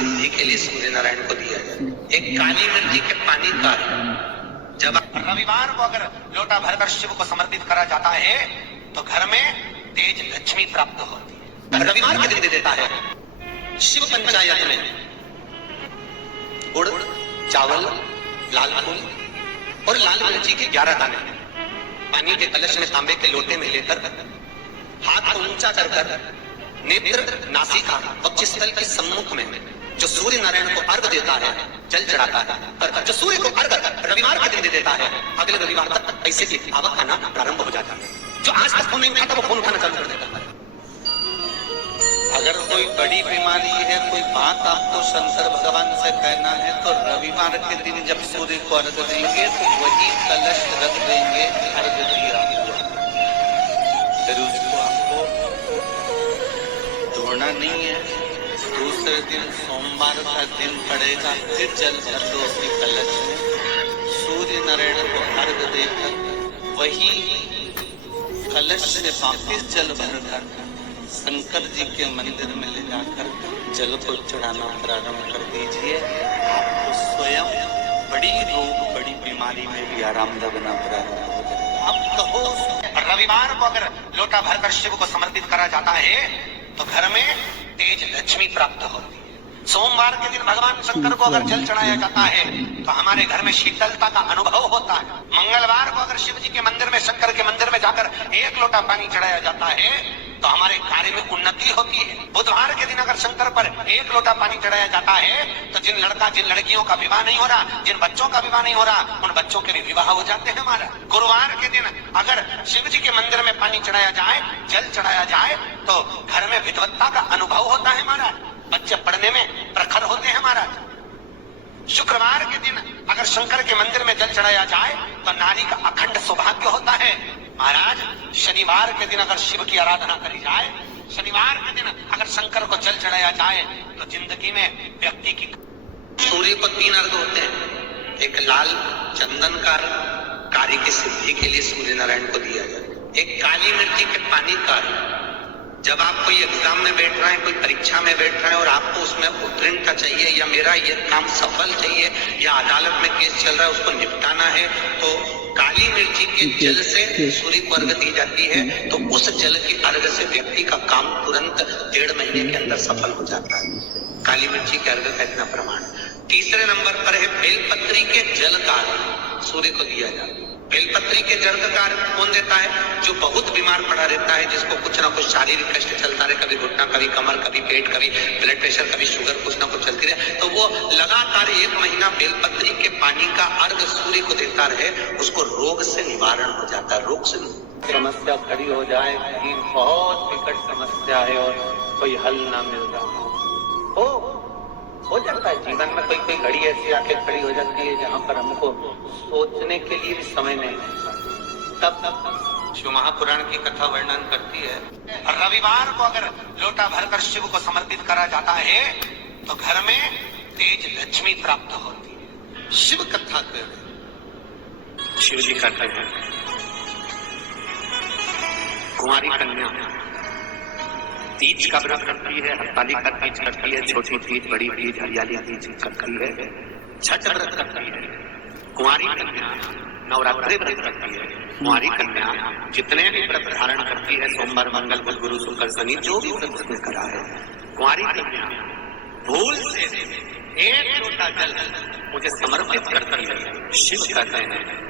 सिद्धि के लिए सूर्य नारायण को दिया जाए। एक काली मिर्ची के पानी का जब रविवार को अगर लोटा भरकर शिव को समर्पित करा जाता है तो घर में तेज लक्ष्मी प्राप्त होती है। रविवार के दिन दे देता है। शिव पंचायत में गुड़, चावल, लाल फूल और लाल मिर्ची के 11 दाने पानी के कलश में तांबे के लोटे में लेकर हाथ को ऊंचा कर नेत्र, नासिका, वक्षस्थल के सम्मुख में जो सूर्य नारायण को अर्घ देता है, जल चढ़ाता है, पर जो सूर्य को अर्घ रविवार के दिन दे देता है, अगले रविवार तक पैसे की आवक आना प्रारंभ हो जाता है। जो आज तक फोन नहीं उठाता वो फोन उठाना चालू कर देता है। अगर कोई बड़ी बीमारी है, कोई बात आपको शंकर भगवान से कहना है तो रविवार के दिन जब सूर्य को अर्घ देंगे तो वही कलश रख देंगे, अर्घ दिया फिर उसको आपको धोना नहीं है। दूसरे दिन सोमवार का दिन पड़ेगा, फिर जल भर दो अपने कलश में। सूर्य नारायण को अर्घ देकर वही कलश से वापिस जल भरकर शंकर जी के मंदिर में ले जाकर जल को चढ़ाना प्रारंभ कर दीजिए। आपको स्वयं बड़ी रोग, बड़ी बीमारी में भी आराम लगना प्रारंभ हो जाएगा। आप कहो रविवार को अगर लोटा भरकर शिव को समर्पित करा जाता है तो घर में तेज लक्ष्मी प्राप्त होती है। सोमवार के दिन भगवान शंकर को अगर जल चढ़ाया जाता है तो हमारे घर में शीतलता का अनुभव होता है। मंगलवार को अगर शिव जी के मंदिर में, शंकर के मंदिर में जाकर 1 लोटा पानी चढ़ाया जाता है तो हमारे कार्य में उन्नति होती है। बुधवार के दिन अगर शंकर पर 1 लोटा पानी चढ़ाया जाता है तो जिन लड़कियों का विवाह नहीं हो रहा, जिन बच्चों का विवाह नहीं हो रहा, उन बच्चों के भी विवाह हो जाते हैं हमारा। गुरुवार के दिन अगर शिव जी के मंदिर में पानी चढ़ाया जाए, जल चढ़ाया जाए तो घर में विद्वत्ता का अनुभव होता है हमारा, बच्चे पढ़ने में प्रखर होते हैं महाराज। शुक्रवार के दिन अगर शंकर के मंदिर में जल चढ़ाया जाए तो नारी का अखंड सौभाग्य होता है महाराज। शनिवार के दिन अगर शिव की आराधना करी जाए, शनिवार के दिन अगर शंकर को जल चढ़ाया जाए तो जिंदगी में व्यक्ति की। सूर्य को 3 अर्घ होते हैं। एक लाल चंदन का कार्य की सिद्धि के लिए सूर्य नारायण को दिया जाए। एक काली मिर्ची के पानी का, जब आप कोई एग्जाम में बैठ रहे हैं, कोई परीक्षा में बैठ रहे हैं और आपको उसमें उत्तीर्णता चाहिए या मेरा ये काम सफल चाहिए या अदालत में केस चल रहा है उसको निपटाना है, तो काली मिर्ची के जल से सूर्य को अर्घ दी जाती है। तो उस जल की अर्घ से व्यक्ति का काम तुरंत 1.5 महीने के अंदर सफल हो जाता है। काली मिर्ची के अर्घ का इतना प्रमाण। तीसरे नंबर पर है बेलपत्री के जल का सूर्य को दिया जाता है। बेलपत्री के जल का कौन देता है? जो बहुत बीमार पड़ा रहता है, जिसको कुछ ना कुछ शारीरिक कष्ट चलता रहे, कभी घुटना, कभी कमर, कभी पेट, कभी ब्लड प्रेशर, कभी शुगर, कुछ ना कुछ चलती रहे, तो वो लगातार 1 महीना बेलपत्री के पानी का अर्घ सूर्य को देता रहे, उसको रोग से निवारण हो जाता है। रोग से समस्या खड़ी हो जाए कि बहुत विकट समस्या है और कोई हल ना मिल रहा हो जाता है। जीवन में कोई कोई घड़ी ऐसी आके खड़ी हो जाती है जहाँ पर हमको सोचने के लिए भी समय नहीं मिलता। तब शिव महापुराण की कथा वर्णन करती है, रविवार को अगर लोटा भरकर शिव को समर्पित करा जाता है तो घर में तेज लक्ष्मी प्राप्त होती है। शिव कथा कर शिव जी करते हैं। कुंवारी कन्या तीज का व्रत करती है, हरताली का तीज करती है, छोटी तीज, बड़ी तीज, हरियाली तीज करती है, छठ व्रत करती है। कुंवारी कन्या नवरात्रि व्रत करती है। कुंवारी कन्या जितने भी व्रत धारण करती है, सोमवार, मंगल, बुध, गुरु, शुक्र, शनि, जो भी व्रत उसने करा है, कुंवारी कन्या भूल से 1 लोटा जल मुझे समर्पित करती है। शिव कहते हैं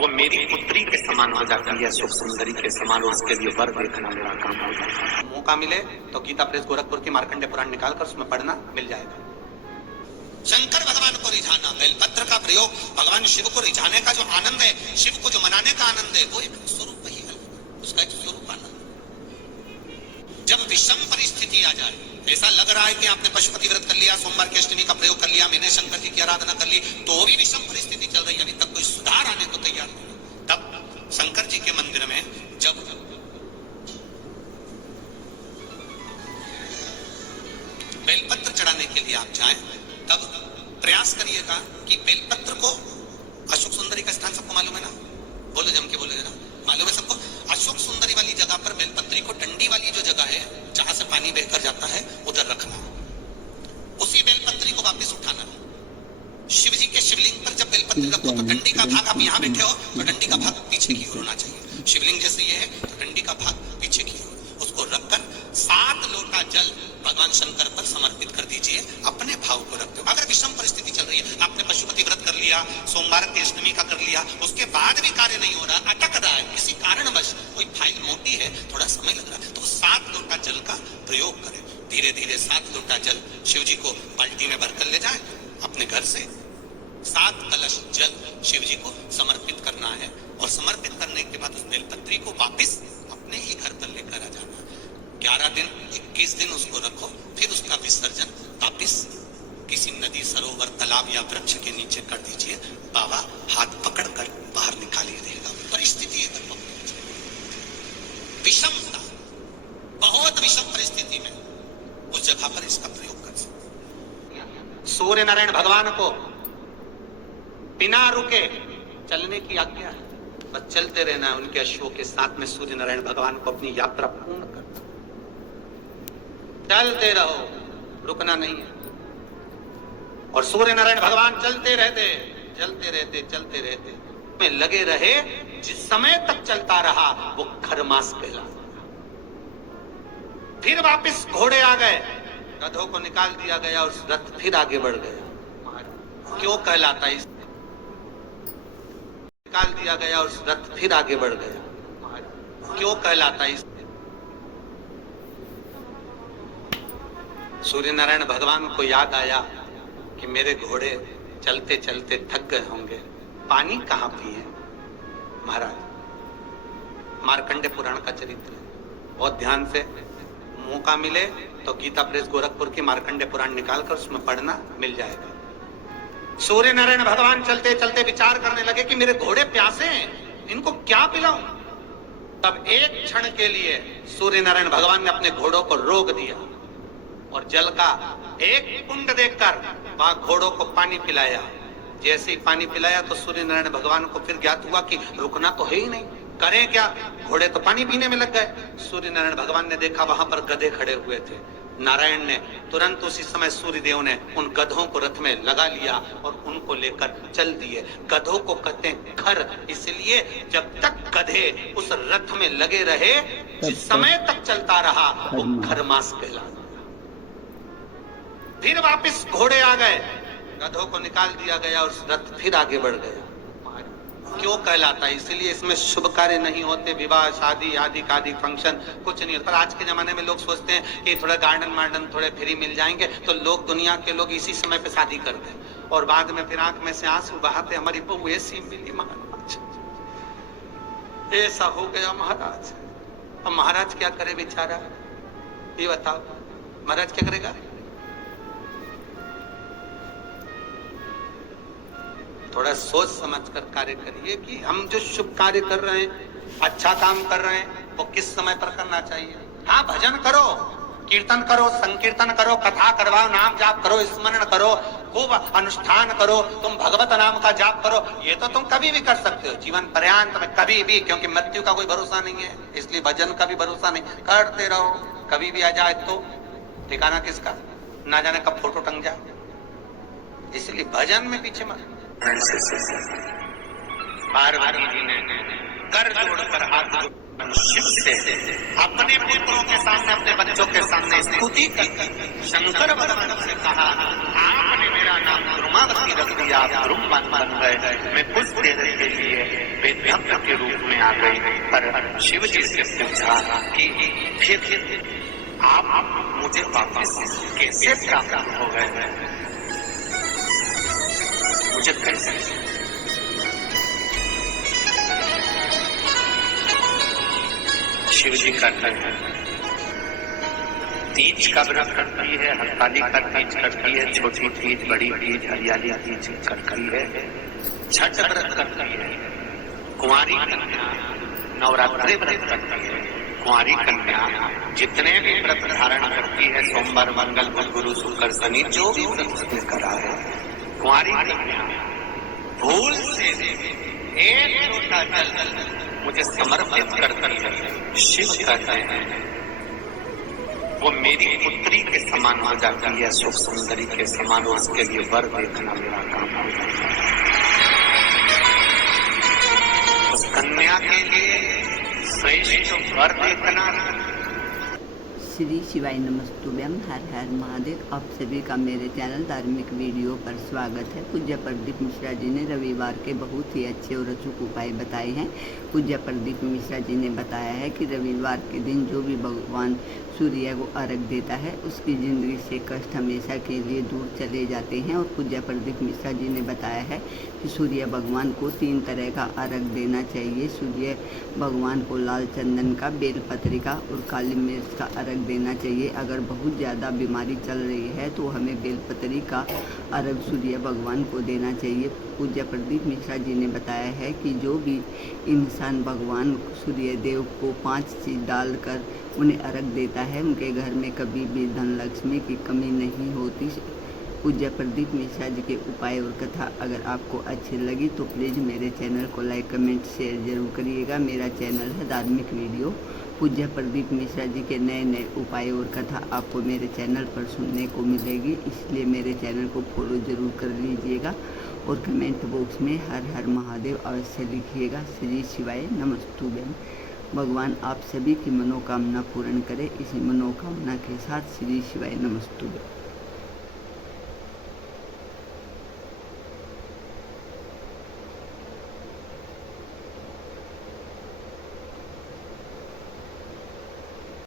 वो मेरी पुत्री के समान हो जाती है, सुख सुंदरी के समान। उसके लिए वर देखना मेरा काम हो जाता है। मौका मिले तो गीता प्रेस गोरखपुर की मार्कंडे पुराण निकालकर उसमें पढ़ना मिल जाएगा। शंकर भगवान को रिझाना, बेलपत्र का प्रयोग भगवान शिव को रिझाने का जो आनंद है, शिव को जो मनाने का आनंद है, वो एक स्वरूप ही है, उसका एक स्वरूप आनंद। जब विषम परिस्थिति आ जाए, ऐसा लग रहा है कि आपने पशुपति व्रत कर लिया, सोमवार की अष्टमी का प्रयोग कर लिया, मैंने शंकर जी की आराधना कर ली, तो भी विषम परिस्थिति चल रही है, अभी तक कोई सुधार आने को तैयार नहीं, तब शंकर जी के मंदिर में जब बेलपत्र चढ़ाने के लिए आप जाएं, तब प्रयास करिएगा कि बेलपत्र को, अशोक सुंदरी का स्थान सबको मालूम है ना? बोलो जम के बोले ना, मालूम है सबको? अशोक सुंदरी वाली जगह पर बेलपत्री को, डंडी वाली जो जगह है जहां से पानी बहकर जाता है, उधर रखना। शिव जी के शिवलिंग पर जब बेलपत्र रखो तो डंडी का भाग, आप यहाँ बैठे हो तो डंडी का भाग पीछे की ओर होना चाहिए। शिवलिंग जैसे ये है तो डंडी का भाग पीछे की ओर, उसको रखकर 7 लोटा जल भगवान शंकर पर समर्पित कर दीजिए। अपने भाव को रखते हो। अगर विषम परिस्थिति चल रही है, आपने पशुपति व्रत कर लिया, सोमवार की अष्टमी का कर लिया, उसके बाद भी कार्य नहीं हो रहा, अटक रहा है, किसी कारणवश कोई फाइल मोटी है, थोड़ा समय लग रहा है, तो 7 लोटा जल का प्रयोग करें। धीरे धीरे 7 लोटा जल शिव जी को बाल्टी में भरकर ले जाए। अपने घर से 7 कलश जल शिव जी को समर्पित करना है और समर्पित करने के बाद उस बेलपत्री को वापस अपने ही घर पर लेकर आ जाना। 11 दिन 21 दिन उसको रखो, फिर उसका विसर्जन वापिस किसी नदी, सरोवर, तालाब या वृक्ष के नीचे कर दीजिए। बाबा हाथ पकड़कर बाहर निकालिए रहेगा। परिस्थिति एकदम विषमता, बहुत विषम परिस्थिति में उस जगह पर इसका प्रयोग कर सकते। सूर्य नारायण भगवान को बिना रुके चलने की आज्ञा है, बस चलते रहना है उनके अश्वों के साथ में। सूर्य नारायण भगवान को अपनी यात्रा पूर्ण करना, चलते रहो, रुकना नहीं है। और सूर्य नारायण भगवान चलते रहते चलते रहते चलते रहते में लगे रहे। जिस समय तक चलता रहा वो खरमास कहला। फिर वापस घोड़े आ गए, गधों को निकाल दिया गया और रथ फिर आगे बढ़ गया। क्यों कहलाता है? निकाल दिया गया और रथ फिर आगे बढ़ गया। क्यों कहलाता है? सूर्य नारायण भगवान को याद आया कि मेरे घोड़े चलते चलते थक गए होंगे, पानी कहां पिए? महाराज, मार्कंडे पुराण का चरित्र है, बहुत ध्यान से मौका मिले तो गीता प्रेस गोरखपुर की मार्कंडे पुराण निकालकर उसमें पढ़ना मिल जाएगा। सूर्य नारायण भगवान चलते चलते विचार करने लगे कि मेरे घोड़े प्यासे हैं, इनको क्या पिलाऊं? तब एक क्षण के लिए सूर्य नारायण भगवान ने अपने घोड़ों को रोक दिया और जल का एक कुंड देखकर वहां घोड़ों को पानी पिलाया। जैसे ही पानी पिलाया तो सूर्य नारायण भगवान को फिर ज्ञात हुआ कि रुकना तो है ही नहीं, करें क्या? घोड़े तो पानी पीने में लग गए। सूर्य नारायण भगवान ने देखा वहां पर गधे खड़े हुए थे। नारायण ने तुरंत उसी समय सूर्यदेव ने उन गधों को रथ में लगा लिया और उनको लेकर चल दिए। गधों को कहते हैं खर, इसलिए जब तक गधे उस रथ में लगे रहे, जिस समय तक चलता रहा वो खरमास कहलाता। फिर वापस घोड़े आ गए, गधों को निकाल दिया गया और रथ फिर आगे बढ़ गया। क्यों कहलाता है? इसलिए इसमें शुभ कार्य नहीं होते, विवाह, शादी आदि आदि फंक्शन कुछ नहीं होता। पर आज के जमाने में लोग सोचते हैं कि थोड़ा गार्डन वार्डन थोड़े फ्री मिल जाएंगे तो लोग, दुनिया के लोग इसी समय पे शादी करते हैं और बाद में फिर आंख में से आंसू बहाते, हमारी बहू ऐसी मिली महाराज, ऐसा हो गया महाराज। अब महाराज क्या करे बेचारा, ये बताओ, महाराज क्या करेगा? थोड़ा सोच समझ कर कार्य करिए कि हम जो शुभ कार्य कर रहे हैं, अच्छा काम कर रहे हैं, वो किस समय पर करना चाहिए। हाँ, भजन करो, कीर्तन करो, संकीर्तन करो, कथा करवाओ, नाम जाप करो, स्मरण करो, खूब अनुष्ठान करो, तुम भगवत नाम का जाप करो, ये तो तुम कभी भी कर सकते हो जीवन पर्यंत में, कभी भी, क्योंकि मृत्यु का कोई भरोसा नहीं है, इसलिए भजन का भी भरोसा नहीं। करते रहो, कभी भी आ जाए तो ठिकाना किसका, ना जाने कब फोटो टंग जाए, इसलिए भजन में पीछे मत। पार्वती जी ने कर जोड़कर हाथ शिव से अपने पुत्रों के सामने, अपने बच्चों के सामने स्तुति कर शंकर भगवान से कहा, आपने मेरा नाम द्रुमावती रख दिया, आप द्रुमवन बन गए, मैं कुछ देर के लिए वेदभक्त के रूप में आ गई। पर शिव जी से पूछा कि फिर आप मुझे वापस कैसे प्राप्त हो गए, मुझे कैसे? शिव जी करते हैं, तीज का व्रत करती है, हरतालिका तीज करती है, छोटी तीज, बड़ी तीज, हरियाली तीज करती है, छठ व्रत करती है, कुंवारी कन्या नवरात्रि व्रत करती है। कुंवारी कन्या जितने भी व्रत धारण करती है, सोमवार, मंगल, बुध, गुरु, शुक्र, शनि, जो भी व्रत उसने करा है, कुंवारी कन्या भूल से एक लोटा जल मुझे समर्पित करती है। शिव कहते हैं वो मेरी पुत्री के समान हो जाती है, सुख सुंदरी के समान। उसके लिए वर देखना मेरा काम हो जाता है। उस कन्या के लिए श्रेष्ठ वर देखना। श्री शिवाय नमस्तुभ्यम। हर हर महादेव। आप सभी का मेरे चैनल धार्मिक वीडियो पर स्वागत है। पूज्य प्रदीप मिश्रा जी ने रविवार के बहुत ही अच्छे और अचूक उपाय बताए हैं। पूज्य प्रदीप मिश्रा जी ने बताया है कि रविवार के दिन जो भी भगवान सूर्य को अर्घ देता है उसकी ज़िंदगी से कष्ट हमेशा के लिए दूर चले जाते हैं। और पूज्य प्रदीप मिश्रा जी ने बताया है कि सूर्य भगवान को 3 तरह का अर्घ देना चाहिए। सूर्य भगवान को लाल चंदन का, बेलपत्री का और काली मिर्च का अर्घ देना चाहिए। अगर बहुत ज़्यादा बीमारी चल रही है तो हमें बेलपत्री का अर्घ सूर्य भगवान को देना चाहिए। पूज्य प्रदीप मिश्रा जी ने बताया है कि जो भी इंसान भगवान सूर्य देव को 5 चीज़ डालकर उन्हें अर्घ देता है उनके घर में कभी भी धन लक्ष्मी की कमी नहीं होती। पूज्य प्रदीप मिश्रा जी के उपाय और कथा अगर आपको अच्छी लगी तो प्लीज़ मेरे चैनल को लाइक कमेंट शेयर जरूर करिएगा। मेरा चैनल है धार्मिक वीडियो। पूज्य प्रदीप मिश्रा जी के नए नए उपाय और कथा आपको मेरे चैनल पर सुनने को मिलेगी, इसलिए मेरे चैनल को फॉलो जरूर कर लीजिएगा और कमेंट बॉक्स में हर हर महादेव अवश्य लिखिएगा। श्री शिवाय नमस्तुभ्यम। भगवान आप सभी की मनोकामना पूर्ण करे। इसी मनोकामना के साथ श्री शिवाय नमस्तुभ्यम।